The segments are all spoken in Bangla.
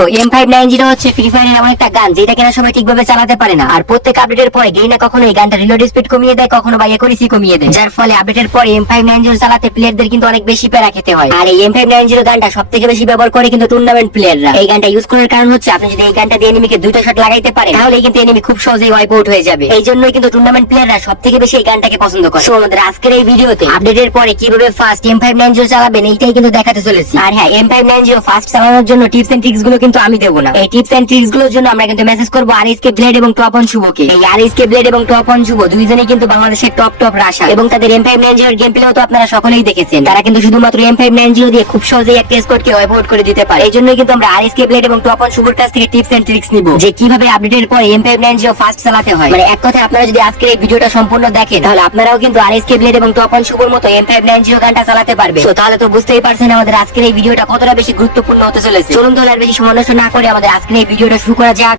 সো M590 হচ্ছে ফ্রি ফায়ারের এমন একটা গান যেটা কিনা সবাই ঠিকভাবে চালাতে পারে না, আর প্রত্যেক আপডেটের পরে গেইনা কখনো এই গানটা রিলোড স্পিড কমিয়ে দেয়, কখনো বা একুরেসি কমিয়ে দেয়, যার ফলে আপডেটের পরে M590 চালাতে প্লেয়ারদের কিন্তু অনেক বেশি প্যারা খেতে হয়। আর এই M590 গানটা সবথেকে বেশি ব্যবহার করে কিন্তু টুর্নামেন্ট প্লেয়াররা। এই গানটা ইউজ করার কারণ হচ্ছে আপনি যদি এই গানটা দিয়ে এনিমিকে দুইটা শট লাগাইতে পারেন তাহলে কিন্তু এনিমি খুব সহজেই ওয়াইপ আউট হয়ে যাবে। এই জন্যই কিন্তু টুর্নামেন্ট প্লেয়াররা সবথেকে বেশি এই গানটাকে পছন্দ করে। সো আমাদের আজকের এই ভিডিওতে আপডেটের পরে কিভাবে ফাস্ট M590 চালাবেন এইটাই কিন্তু দেখাতে চলেছি। আর হ্যাঁ, M590 ফাস্ট চালানোর জন্য টিপস এন্ড ট্রিক্স গুলো কিন্তু আমি দেব না। এই টিপস এন্ড ট্রিক্স গুলোর জন্য আমরা কিন্তু মেসেজ করব আরএসকে ব্লেড এবং টপ অন শুভকে। এই আরএসকে ব্লেড এবং টপ অন শুভ দুইজনেই কিন্তু বাংলাদেশের টপ রাশার, এবং তাদের M590 এর গেম প্লেও তো আপনারা সকলেই দেখেছেন। তারা কিন্তু শুধুমাত্র M590 দিয়ে খুব সহজেই একটা স্কোয়াডকে ওয়াইপ আউট করে দিতে পারে। এই জন্যই কিন্তু আমরা আরএসকে ব্লেড এবং টপ অন শুভর কাছ থেকে টিপস এন্ড ট্রিক্স নিব যে কিভাবে আপডেটের পরে M590 ফাস্ট চালাতে হয়। মানে এক কথায় আপনারা যদি আজকের এই ভিডিওটা সম্পূর্ণ দেখেন তাহলে আপনারাও কিন্তু আরএসকে ব্লেড এবং টপ অন শুভর মতো M590 গানটা চালাতে পারবেন। তো তাহলে তো বুঝতেই পারছেন আমাদের আজকের এই ভিডিওটা কতটা বেশি গুরুত্বপূর্ণ হতে চলেছে। চলুন তাহলে আর বেশি সময় নষ্ট না করে আমাদের আজকের এই ভিডিওটা শুরু করা যাক।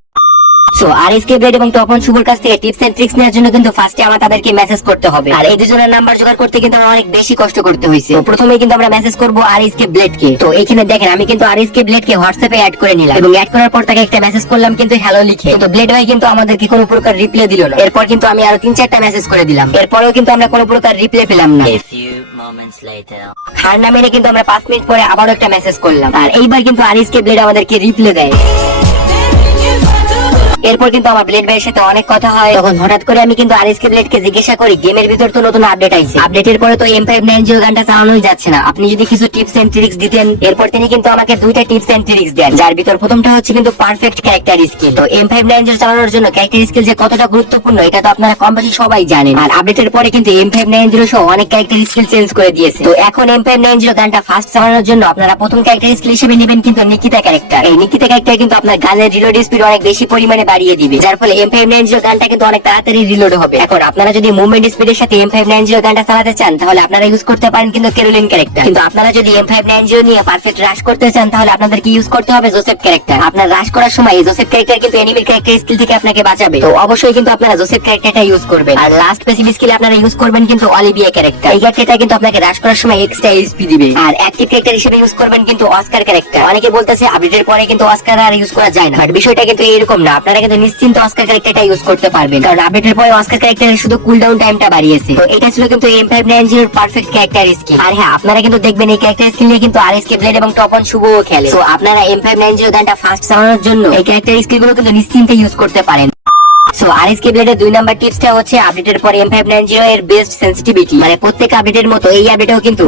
সো আরএসকে ব্লেড এবং টপ অন শুভর কাছ থেকে টিপস এন্ড ট্রিক্স নেওয়ার জন্য কিন্তু ফার্স্টে আমরা তাদেরকে মেসেজ করতে হবে, আর এই দুজনের নাম্বার জোগাড় করতে কিন্তু আমার অনেক বেশি কষ্ট করতে হয়েছে। তো প্রথমে কিন্তু আমরা মেসেজ করব আরএসকে ব্লেড কে। তো এখানে দেখেন আমি কিন্তু আরএসকে ব্লেড কে হোয়াটসঅ্যাপে অ্যাড করে নিলাম, এবং অ্যাড করার পর তাকে একটা মেসেজ করলাম কিন্তু হ্যালো লিখে। তো ব্লেড ভাই কিন্তু আমাদেরকে কোনো প্রকার রিপ্লাই দিল না। এরপর কিন্তু আমি আরো 3-4টা মেসেজ করে দিলাম, এরপরেও কিন্তু আমরা কোনো প্রকার রিপ্লাই পেলাম না। হার নামে কিন্তু আমরা 5 মিনিট পরে আবারও একটা মেসেজ করলাম, আর এইবার কিন্তু আরএসকে ব্লেড আমাদেরকে রিপ্লাই দেয়। এরপর কিন্তু আমার ব্লেড ভাইয়ের সাথে অনেক কথা হয়। তখন হঠাৎ করে আমি কিন্তু আরএসকে ব্লেডকে জিজ্ঞাসা করি গেমের ভিতর তো নতুন আপডেট আইছে, আপডেটের পরে তো M590 গানটা চালানোই যাচ্ছে না, আপনি যদি কিছু টিপস এন্ড ট্রিক্স দিতেন। এরপর তিনি কিন্তু আমাকে দুইটা টিপস এন্ড ট্রিক্স দেন, যার ভিতর প্রথমটা হচ্ছে কিন্তু পারফেক্ট ক্যারেক্টার স্কিল। তো M590 চালানোর জন্য ক্যারেক্টার স্কিল যে কতটা গুরুত্বপূর্ণ এটা তো আপনারা কম বেশি সবাই জানেন। আর আপডেটের পরে কিন্তু M590 সহ অনেক ক্যারেক্টার স্কিল চেঞ্জ করে দিয়েছে। তো এখন M590 গানটা ফাস্ট চালানোর জন্য আপনারা প্রথম ক্যারেক্টার স্কিল হিসেবে নেবেন কিন্তু নিকিতা ক্যারেক্টার। এই নিকিতা ক্যারেক্টার কিন্তু আপনার গানের রিলোড স্পিড অনেক বেশি পরিমাণে বাড়িয়ে দিবে, যার ফলে M590 গানটা কিন্তু অনেক তাড়াতাড়ি রিলোড হবে। এখন আপনারা যদি মুভমেন্ট স্পিডের সাথে M590 গানটা চালাতে চান তাহলে আপনারা ইউজ করতে পারেন কিন্তু ক্যারোলিন ক্যারেক্টার। কিন্তু আপনারা যদি M590 নিয়ে পারফেক্ট রাশ করতে চান তাহলে আপনাদেরকে ইউজ করতে হবে জোসেফ ক্যারেক্টার। আপনার রাশ করার সময় এই জোসেফ ক্যারেক্টার কিন্তু এনিমির ক্যারেক্টার স্কিল থেকে আপনাকে বাঁচাবে। তো অবশ্যই কিন্তু আপনারা জোসেফ ক্যারেক্টারটা ইউজ করবেন। আর লাস্ট প্যাসিভ স্কিল আপনারা ইউজ করবেন কিন্তু অলিভিয়া ক্যারেক্টার। এই ক্যারেক্টারটা কিন্তু আপনাকে রাশ করার সময় এক্সট্রা এইচপি দিবে। আর অ্যাক্টিভ ক্যারেক্টার হিসেবে ইউজ করবেন কিন্তু অস্কার ক্যারেক্টার। অনেকে বলতেছে আপডেটের পরে কিন্তু অস্কার আর ইউজ করা যায় না, বাট বিষয়টা কিন্তু এরকম না। আপনারা কিন্তু নিশ্চিন্ত অস্কার ক্যারেক্টারটা ইউজ করতে পারবেন, কারণ আপডেটের পরে অস্কার ক্যারেক্টারের শুধু কুলডাউন টাইমটা বাড়িয়েছে। তো এটা ছিল কিন্তু M590 এর পারফেক্ট ক্যারেক্টার স্কিল। আর হ্যাঁ, আপনারা কিন্তু দেখবেন এই ক্যারেক্টার স্কিল নিয়ে কিন্তু আরএসকে ব্লেড এবং টপ অন শুভও খেলে। তো আপনারা M590 গানটা ফাস্ট চালানোর জন্য এই ক্যারেক্টার স্কিলগুলো কিন্তু নিশ্চিন্তে ইউজ করতে পারেন। সো আরএসকে ব্লেডের 2 নাম্বার টিপসটা হচ্ছে আপডেটের পরে M590 এর বেস্ট সেনসিটিভিটি। মানে প্রত্যেক আপডেটের মতো এই আপডেটেও কিন্তু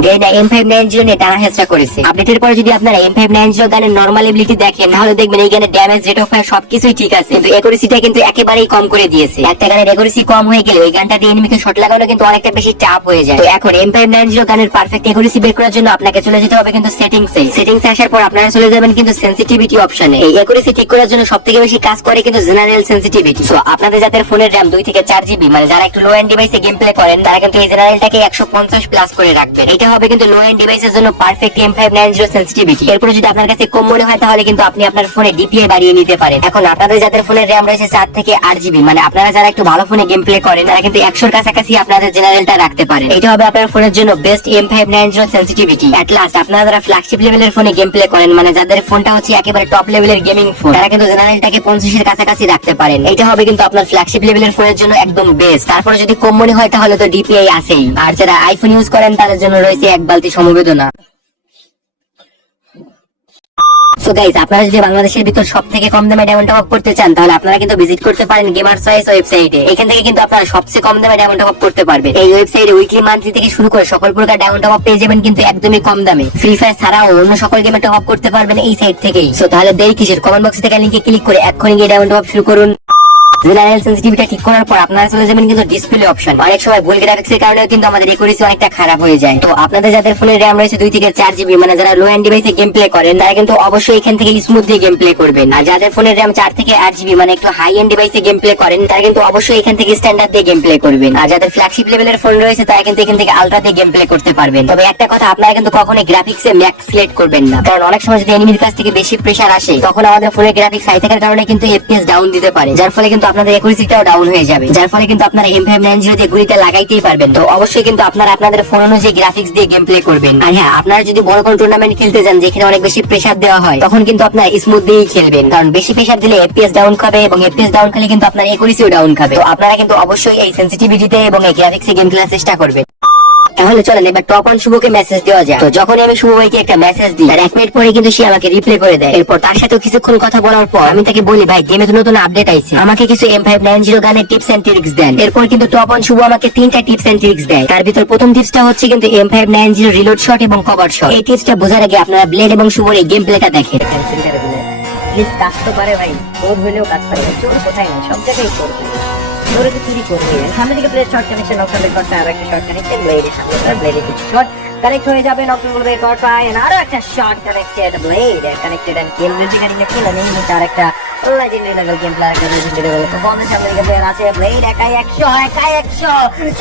M590 নিয়ে টানা হেচড়া করেছে। আপডেটের পরে যদি আপনারা M590 গানের নরমাল এবিলিটি দেখেন তাহলে দেখবেন এই গানের ড্যামেজ, রেট অফ ফায়ার সবকিছুই ঠিক আছে, কিন্তু একুরেসিটা কিন্তু একেবারেই কম করে দিয়েছে। একটা গানের একুরেসি কম হয়ে গেলে ওই গানটা দিয়ে এনিমিকে শট লাগানো কিন্তু অনেকটা বেশি টাফ হয়ে যায়। তো এখন M590 গানের পারফেক্ট একুরেসি বের করার জন্য আপনাকে চলে যেতে হবে কিন্তু সেটিংসে আসার পর আপনারা চলে যাবেন কিন্তু সেনসিটিভিটি অপশনে। এই একুরেসি ঠিক করার জন্য সবথেকে বেশি কাজ করে কিন্তু জেনারেল সেনসিটিভিটি। সো আপনাদের যাদের ফোনের RAM 2 থেকে 4 GB, মানে যারা একটু লো এন্ড ডিভাইসে গেম প্লে করেন তারা কিন্তু এই জেনারেলটাকে 150 প্লাস করে রাখবেন। এটা হবে কিন্তু লো এন্ড ডিভাইসের জন্য পারফেক্ট M590 সেনসিটিভিটি। এরপর যদি আপনার কাছে কম মনে হয় তাহলে কিন্তু আপনি আপনার ফোনে DPI বাড়িয়ে নিতে পারেন। এখন আপনাদের যাদের ফোনের RAM রয়েছে 4 থেকে 8 GB, মানে আপনারা যারা একটু ভালো ফোনে গেম প্লে করেন তারা কিন্তু 100 এর কাছাকাছি আপনাদের জেনারেলটা রাখতে পারেন। এটা হবে আপনার ফোনের জন্য best M590 sensitivity. At last আপনারা যারা ফ্ল্যাগশিপ লেভেলের ফোনে গেম প্লে করেন, মানে যাদের ফোনটা হচ্ছে একেবারে টপ লেভেলের গেমিং ফোন, তারা কিন্তু জেনারেলটাকে 50 এর কাছাকাছি রাখতে পারেন। এটা হবে কিন্তু আপনার ফ্ল্যাগশিপ লেভেলের ফোনের জন্য একদম বেস্ট। তারপরে যদি কম মনে হয় তাহলে তো DPI আছেই। আর যারা আইফোন ইউজ করেন তাদের জন্য রয়েছে এক বালতি সমবেদনা। সো গাইস, আপনারা যদি বাংলাদেশের ভিতর সবথেকে কম দামে ডায়মন্ড টপ আপ করতে চান তাহলে আপনারা কিন্তু ভিজিট করতে পারেন গেমার চয়েস ওয়েবসাইটে। এখান থেকে কিন্তু আপনারা সবচেয়ে কম দামে ডায়মন্ড টপ আপ করতে পারবেন। এই ওয়েবসাইটে উইকলি, মান্থলি থেকে শুরু করে সকল প্রকার ডায়মন্ড টপ আপ পেয়ে যাবেন কিন্তু একদমই কম দামে। ফ্রি ফায়ার ছাড়াও অন্য সকল গেমে টপ আপ করতে পারবেন এই সাইট থেকেই। সো তাহলে দেরি কিসের, কমেন্ট বক্সে থেকে লিংকে ক্লিক করে এক্ষুনি গিয়ে ডায়মন্ড টপ আপ শুরু করুন। জেনারেল সেনসিটিভিটি ঠিক করার পর আপনারা চলে যাবেন কিন্তু ডিসপ্লে অপশন। অনেক সময় ভুল গ্রাফিক্সের কারণে কিন্তু আমাদের একুরেসি অনেকটা খারাপ হয়ে যায়। তো আপনাদের যাদের ফোনের RAM রয়েছে 2 থেকে 4 GB, মানে যারা লো এন্ড ডিভাইসে গেম প্লে করেন তারা কিন্তু অবশ্যই এখান থেকে স্মুথলি গেম প্লে করবেন। আর যাদের ফোনের RAM 4 থেকে 8 GB, মানে একটু হাই এন্ড ডিভাইসে গেম প্লে করেন তারা কিন্তু অবশ্যই এখান থেকে স্ট্যান্ডার্ড দিয়ে গেম প্লে করবেন। আর যাদের ফ্ল্যাগশিপ লেভেলের ফোন রয়েছে তারা কিন্তু এখান থেকে আলট্রা দিয়ে গেম প্লে করতে পারবেন। তবে একটা কথা, আপনারা কিন্তু কখনোই গ্রাফিক্সে ম্যাক্স সিলেক্ট করবেন না, কারণ অনেক সময় যদি এনিমির কাছ থেকে বেশি প্রেসার আসে তখন আমাদের ফোনের গ্রাফিক্স হাই থাকার কারণে কিন্তু FPS ডাউন দিতে পারে, যার ফলে কিন্তু আপনাদের একুরেসিটাও ডাউন হয়ে যাবে, যার ফলে কিন্তু আপনারা M590 দিয়ে গুলিটা লাগাইতেই পারবেন। তো অবশ্যই কিন্তু আপনারা আপনাদের ফোন অনুযায়ী গ্রাফিক্স দিয়ে গেম প্লে করবেন। আর হ্যাঁ, আপনারা যদি বড় কোনো টুর্নামেন্ট খেলতে যান যেখানে অনেক বেশি প্রেসার দেওয়া হয়, তখন কিন্তু আপনারা স্মুথ দিয়েই খেলবেন, কারণ বেশি প্রেসার দিলে FPS ডাউন খাবে এবং FPS ডাউন খেলে কিন্তু আপনার একুরেসিও ডাউন খাবে। তো আপনারা কিন্তু অবশ্যই এই সেনসিটিভিটিতে এবং এই গ্রাফিক্সে গেম খেলার চেষ্টা করবেন। তাহলে চলেন এবার টপ অন শুভকে মেসেজ দেওয়া যায়। তো যখন আমি শুভ ভাইকে একটা মেসেজ দিই, তার 1 মিনিট পরে কিন্তু সে আমাকে রিপ্লাই করে দেয়। এরপর তার সাথে কিছুক্ষণ কথা বলার পর আমি তাকে বলি, ভাই গেমে তো নতুন আপডেট আইছে, আমাকে কিছু M590 গানের টিপস এন্ড ট্রিক্স দেন। এরপর কিন্তু টপ অন শুভ আমাকে 3টা টিপস এন্ড ট্রিক্স দেয়। তার ভিতর প্রথম টিপসটা হচ্ছে কিন্তু M590 রিলোড শট এবং কভার শট। এই টিপসটা বোঝার আগে আপনারা ব্লেড এবং শুভর এই গেম প্লেটা দেখেন। প্লিজ কাজ তো পারে ভাই, চোর হলেও কাজ পারে। চোর কোথায় নেই, সব জায়গায় চোর। চোরে তো চুরি করবে। সামনে থেকে প্লেট শর্ট কানেকশন, নকশালের করতে আর একটা শর্ট কানেকশন, ব্লেডের সামনে ব্লেডের কিছু শর্ট কানেক্ট হয়ে যাবে, নকশাল বলবে কট পায়, আরো একটা short connected blade connected and game রেজিকারিং এ খেলা নেই, তার একটা legendary level game player একটা legendary level performance সামনে দিকে প্লেয়ার আছে, ব্লেড একাই 100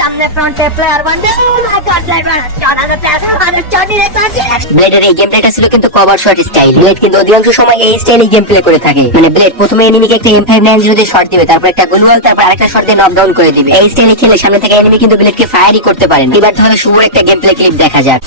সামনে ফ্রন্টে প্লেয়ার ওয়ান, ও মাই গড প্লেয়ার শট আর প্লেয়ার আর শট ডিরেক্ট আছে। ব্লেডের এই গেম প্লেটা ছিল কিন্তু কভার শট স্টাইল। ব্লেড কিন্তু অধিকাংশ সময় এই স্টাইলে গেম প্লে করে থাকে, মানে ব্লেড প্রথমে এনিমিকে একটা M590 দিয়ে শট দিবে, তারপর একটা গুলওয়াল, তারপর আরেকটা শট দিয়ে নকডাউন করে দিবে। এই স্টাইলে খেলে সামনে থেকে এনিমি কিন্তু ব্লেডকে ফায়ারই করতে পারে না। এবার তাহলে শুভ একটা গেম প্লে ক্লিপ দেখা যাক।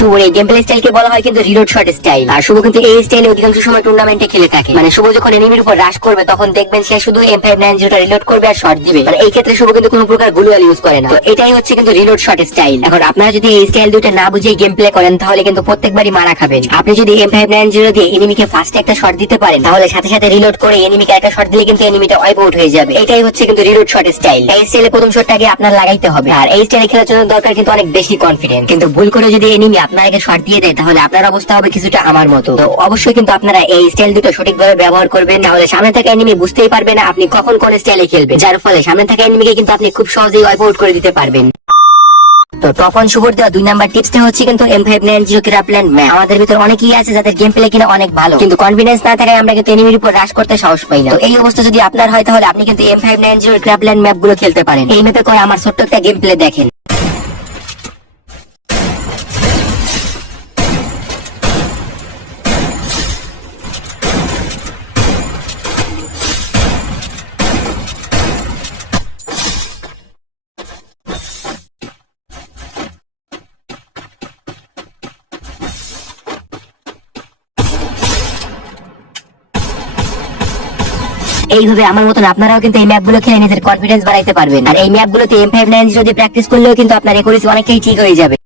শুভর এই গেম প্লে স্টাইলকে বলা হয় কিন্তু রিলোড শট স্টাইল। আর শুভ কিন্তু এই স্টাইলে অধিকাংশ সময় টুর্নামেন্টে খেলে থাকে। মানে শুভ যখন এনিমির উপর রাশ করবে তখন দেখবেন সে শুধু M590 টা রিলোড করবে আর শট দিবে, মানে এই ক্ষেত্রে শুভ কিন্তু কোনো প্রকার গ্লুয়াল ইউজ করে না। তো এটাই হচ্ছে কিন্তু রিলোড শট স্টাইল। এখন আপনারা যদি এই স্টাইল দুটো না বুঝে গেম প্লে করেন তাহলে কিন্তু প্রত্যেকবারই মারা খাবেন। আপনি যদি M590 দিয়ে এনিমিকে ফার্স্টে একটা শট দিতে পারেন তাহলে সাথে সাথে রিলোড করে এনিমিকে একটা শট দিলে কিন্তু এনিমিটা ওয়াইপ আউট হয়ে যাবে। এটাই হচ্ছে কিন্তু রিলোড শট স্টাইল। এই স্টাইলে প্রথম শটটা আগে আপনার লাগাইতে হবে। আর এই স্টাইলে খেলার জন্য দরকার কিন্তু অনেক বেশি কনফিডেন্স। কিন্তু ভুল করে যদি এনিমি আপনাকে শট দিয়ে দেয় তাহলে আপনার অবস্থা হবে কিছুটা আমার মতো। তো অবশ্যই কিন্তু আপনারা এই স্টাইল দুটো সঠিকভাবে ব্যবহার করবেন, তাহলে সামনে থাকা এনিমি বুঝতেই পারবে না আপনি কখন কোন স্টাইলে খেলবেন, যার ফলে সামনে থাকা এনিমিকে কিন্তু আপনি খুব সহজেই ওয়াইপ আউট করে দিতে পারবেন। তো টপ অন শুভর দেওয়া 2 নাম্বার টিপসটা হচ্ছে কিন্তু M590 ক্রাপল্যান্ড ম্যাপ। আমাদের ভিতর অনেকেই আছে যাদের গেম প্লে কিনা অনেক ভালো, কিন্তু কনফিডেন্স না থাকায় আমরা কিন্তু এনিমির উপর রাশ করতে সাহস পাই না। তো এই অবস্থা যদি আপনার হয় তাহলে আপনি কিন্তু M590 ক্রাপল্যান্ড ম্যাপ গুলো খেলতে পারেন। এই ম্যাপে করে আমার ছোট্ট একটা গেম প্লে দেখেন। এইভাবে আমার মতন আপনারাও কিন্তু এই ম্যাপগুলো খেলে নিজের কনফিডেন্স বাড়াইতে পারবেন। আর এই ম্যাপগুলোতে M590 যদি প্র্যাকটিস করলেও কিন্তু আপনার একুরেসি অনেকটাই ঠিক হয়ে যাবে।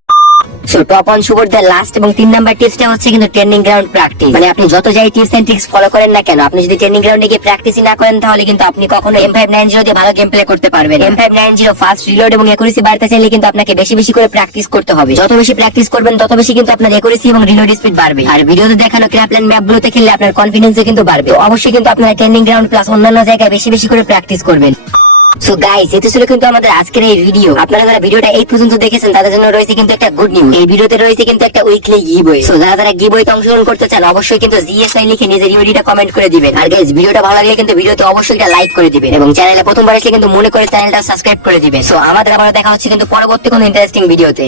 সো টপ অন শুভর দ্য লাস্ট এবং 3 নাম্বার টিপসটা হচ্ছে কিন্তু ট্রেনিং গ্রাউন্ড প্র্যাকটিস। মানে আপনি যত যাই টিপস এন্ড ট্রিক্স ফলো করেন না কেন, আপনি যদি ট্রেনিং গ্রাউন্ডে গিয়ে প্র্যাকটিসই না করেন তাহলে কিন্তু আপনি কখনো M590 দিয়ে ভালো গেম প্লে করতে পারবেন। M590 ফাস্ট রিলোড এবং একুরেসি বাড়তে চাইলে কিন্তু আপনাকে বেশি বেশি করে প্র্যাকটিস করতে হবে। যত বেশি প্র্যাকটিস করবেন তত বেশি কিন্তু আপনার একুরেসি এবং রিলোড স্পিড বাড়বে। আর ভিডিওতে দেখানো ক্র্যাপল্যান্ড ম্যাপগুলোতে খেললে আপনার কনফিডেন্সও কিন্তু বাড়বে। তো অবশ্যই কিন্তু আপনারা ট্রেনিং গ্রাউন্ড প্লাস অন্যান্য জায়গায় বেশি বেশি করে প্র্যাকটিস করবেন। সো গাইস, এতে ছিল কিন্তু আমাদের আজকের এই ভিডিও। আপনারা যারা ভিডিওটা এই পর্যন্ত দেখেছেন তাদের জন্য রয়েছে কিন্তু একটা গুড নিউজ। এই ভিডিওতে রয়েছে কিন্তু একটা উইকলি গিভওয়ে। সো যারা গিভওয়েতে অংশগ্রহণ করতে চান অবশ্যই কিন্তু জিএসআই লিখে নিজের ইউডিটা কমেন্ট করে দিবেন। আর গাইস, ভিডিওটা ভালো লাগলে কিন্তু ভিডিওতে অবশ্যই একটা লাইক করে দিবেন এবং চ্যানেলে প্রথমবার আসলে কিন্তু মনে করে চ্যানেলটা সাবস্ক্রাইব করে দিবেন। সো আমাদের আবার দেখা হচ্ছে কিন্তু পরবর্তী কোনো ইন্টারেস্টিং ভিডিওতে।